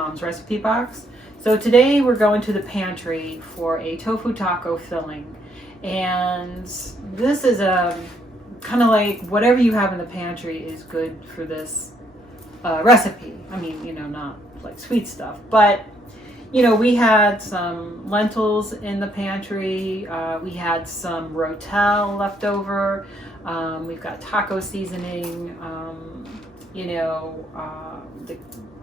mom's recipe box. So today we're going to the pantry for a tofu taco filling. And this is a kind of like whatever you have in the pantry is good for this recipe. I mean, you know, not like sweet stuff, but you know, we had some lentils in the pantry. We had some Rotel left over. We've got taco seasoning. You know,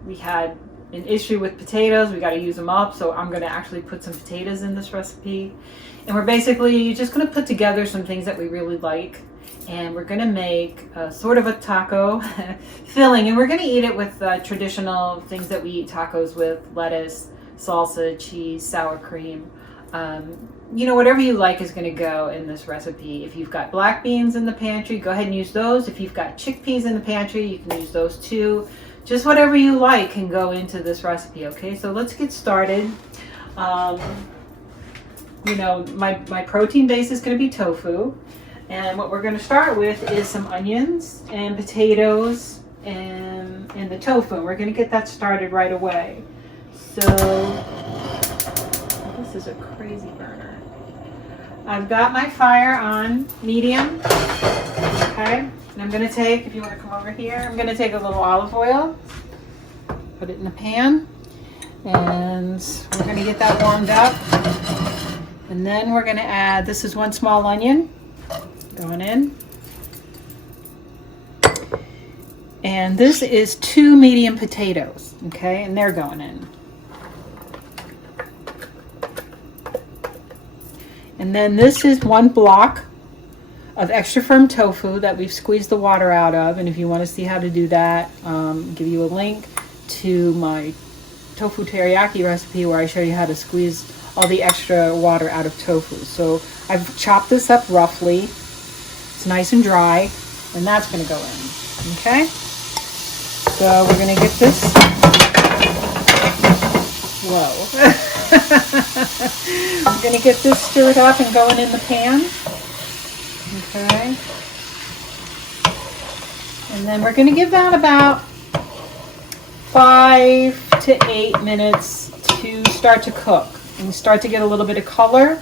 we had an issue with potatoes. We got to use them up. So I'm going to actually put some potatoes in this recipe. And we're basically just going to put together some things that we really like. And we're going to make sort of a taco filling. And we're going to eat it with traditional things that we eat tacos with: lettuce, salsa, cheese, sour cream. You know, whatever you like is going to go in this recipe. If you've got black beans in the pantry, go ahead and use those. If you've got chickpeas in the pantry, you can use those too. Just whatever you like can go into this recipe, okay? So let's get started. You know, my protein base is going to be tofu. And what we're going to start with is some onions and potatoes and the tofu. We're going to get that started right away. So, this is a crazy burner. I've got my fire on medium, okay? And I'm gonna take, if you wanna come over here, I'm gonna take a little olive oil, put it in the pan, and we're gonna get that warmed up. And then we're gonna add, this is 1 small onion, going in. And this is 2 medium potatoes, okay? And they're going in. And then this is 1 block of extra firm tofu that we've squeezed the water out of. And if you want to see how to do that, give you a link to my tofu teriyaki recipe where I show you how to squeeze all the extra water out of tofu. So I've chopped this up roughly. It's nice and dry, and that's going to go in. Okay? So we're going to get this. Whoa. I'm going to get this stirred up and going in the pan. Okay. And then we're going to give that about 5 to 8 minutes to start to cook and start to get a little bit of color.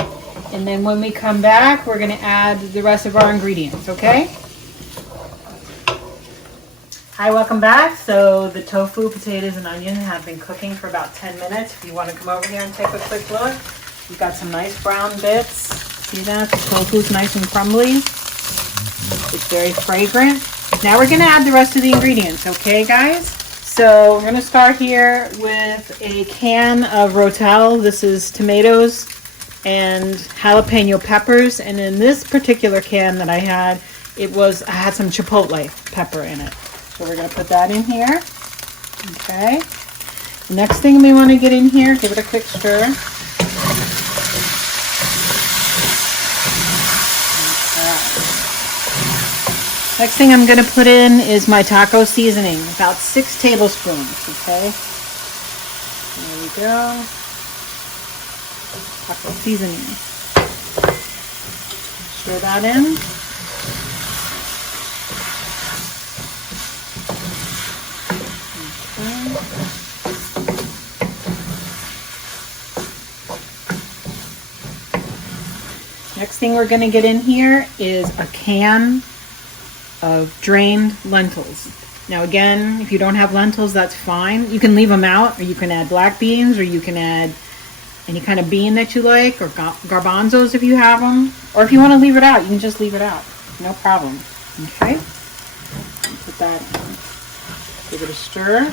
And then when we come back, we're going to add the rest of our ingredients, okay? Hi, welcome back. So the tofu, potatoes, and onion have been cooking for about 10 minutes. If you want to come over here and take a quick look, we've got some nice brown bits. See that? The tofu's nice and crumbly. It's very fragrant. Now we're going to add the rest of the ingredients, okay, guys? So we're going to start here with a can of Rotel. This is tomatoes and jalapeno peppers. And in this particular can that I had, I had some chipotle pepper in it. So we're going to put that in here. Okay. The next thing we want to get in here, give it a quick stir. Next thing I'm going to put in is my taco seasoning, about 6 tablespoons. Okay. There we go. Taco seasoning. Stir that in. Next thing we're going to get in here is a can of drained lentils. Now again, if you don't have lentils, that's fine. You can leave them out, or you can add black beans, or you can add any kind of bean that you like, or garbanzos if you have them. Or if you want to leave it out, you can just leave it out. No problem. Okay? Put that in. Give it a stir.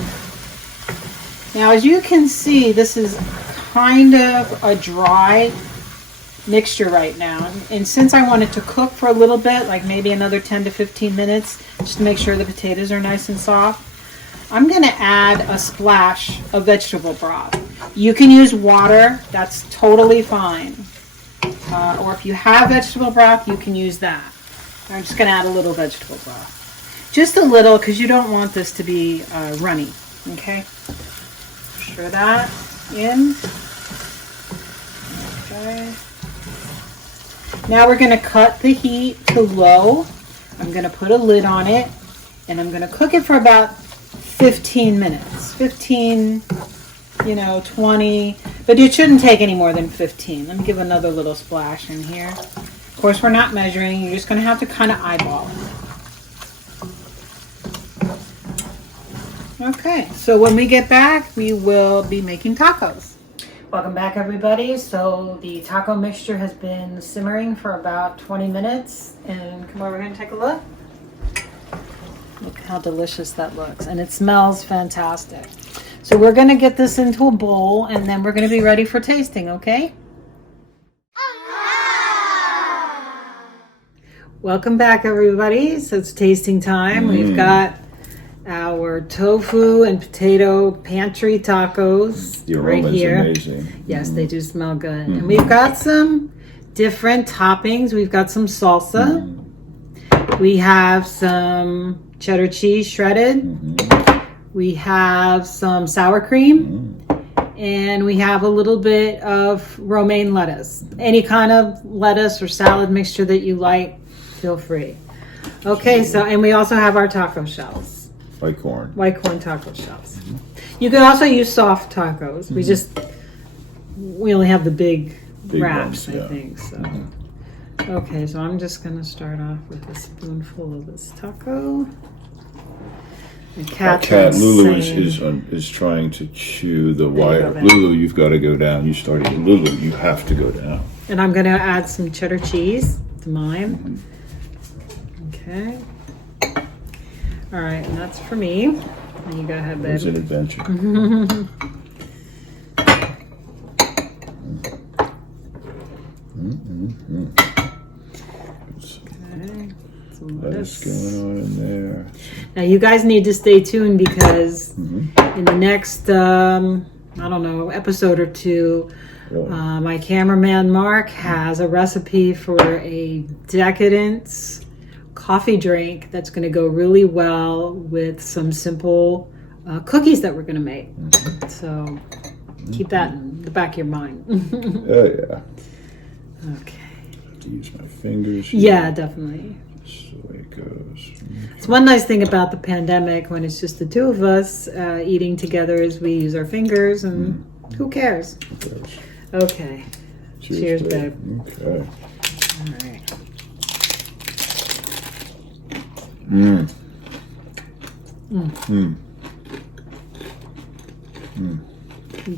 Now as you can see, this is kind of a dry mixture right now, and since I want it to cook for a little bit, like maybe another 10 to 15 minutes, just to make sure the potatoes are nice and soft, I'm going to add a splash of vegetable broth. You can use water, that's totally fine, or if you have vegetable broth, you can use that. I'm just going to add a little vegetable broth, just a little, because you don't want this to be runny. Okay, stir that in. Okay. Now we're going to cut the heat to low. I'm going to put a lid on it, and I'm going to cook it for about 15 minutes. 15 you know, 20, but it shouldn't take any more than 15. Let me give another little splash in here. Of course, we're not measuring. You're just going to have to kind of eyeball it. Okay, so when we get back, we will be making tacos. Welcome back, everybody. So the taco mixture has been simmering for about 20 minutes. And come over here and take a look. Look how delicious that looks. And it smells fantastic. So we're going to get this into a bowl, and then we're going to be ready for tasting, okay? Welcome back, everybody. So it's tasting time. We've got our tofu and potato pantry tacos right here. Amazing. Yes, they do smell good. And we've got some different toppings. We've got some salsa. We have some cheddar cheese shredded. We have some sour cream. And we have a little bit of romaine lettuce. Any kind of lettuce or salad mixture that you like, feel free. Okay, so, and we also have our taco shells. White corn taco shells. You can also use soft tacos. We only have the big wraps, ones, I think. So. Okay, so I'm just going to start off with a spoonful of this taco. The cat Lulu is trying to chew the wire. Lulu, you've got to go down. You started. Lulu, you have to go down. And I'm going to add some cheddar cheese to mine. Okay. All right, and that's for me. And you go ahead, babe. It's an adventure. Okay. Some lettuce going on in there. Now you guys need to stay tuned because in the next, I don't know, episode or two, my cameraman Mark has a recipe for a decadent coffee drink that's going to go really well with some simple cookies that we're going to make. So keep that in the back of your mind. Oh, yeah. Okay. I have to use my fingers. Yeah, definitely. That's the way it goes. It's one nice thing about the pandemic when it's just the two of us eating together is we use our fingers and who cares? Okay. Cheers, babe. Okay. All right.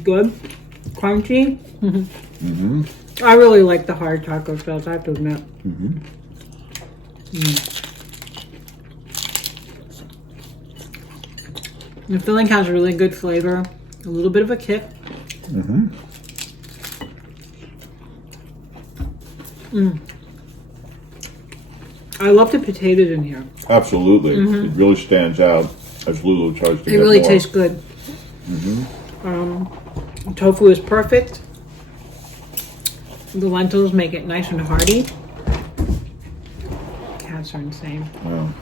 Good, crunchy. I really like the hard taco shells, I have to admit. The filling has really good flavor, a little bit of a kick. I love the potatoes in here. Absolutely. It really stands out as Lulu tries to get It really more. tastes good. Tofu is perfect. The lentils make it nice and hearty. Cats are insane. Wow.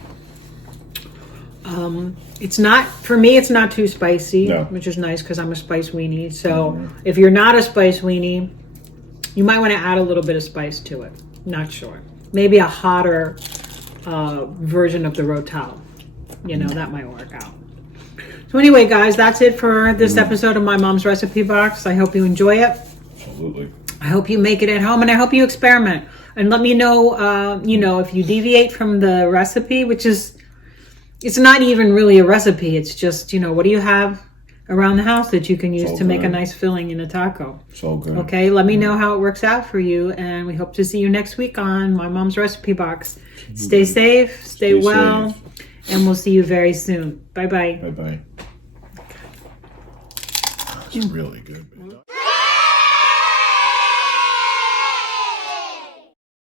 It's not, for me, it's not too spicy, which is nice because I'm a spice weenie. So if you're not a spice weenie, you might want to add a little bit of spice to it. Not sure. Maybe a hotter version of the Rotel. You know, that might work out. So anyway, guys, that's it for this episode of My Mom's Recipe Box. I hope you enjoy it. Absolutely. I hope you make it at home, and I hope you experiment. And let me know, you know, if you deviate from the recipe, which is, it's not even really a recipe. It's just, you know, what do you have around the house that you can use to make a nice filling in a taco? It's all good. Okay, let me know how it works out for you, and we hope to see you next week on My Mom's Recipe Box. Stay safe, stay well, safe. And we'll see you very soon. Bye-bye. Bye-bye. It's really good.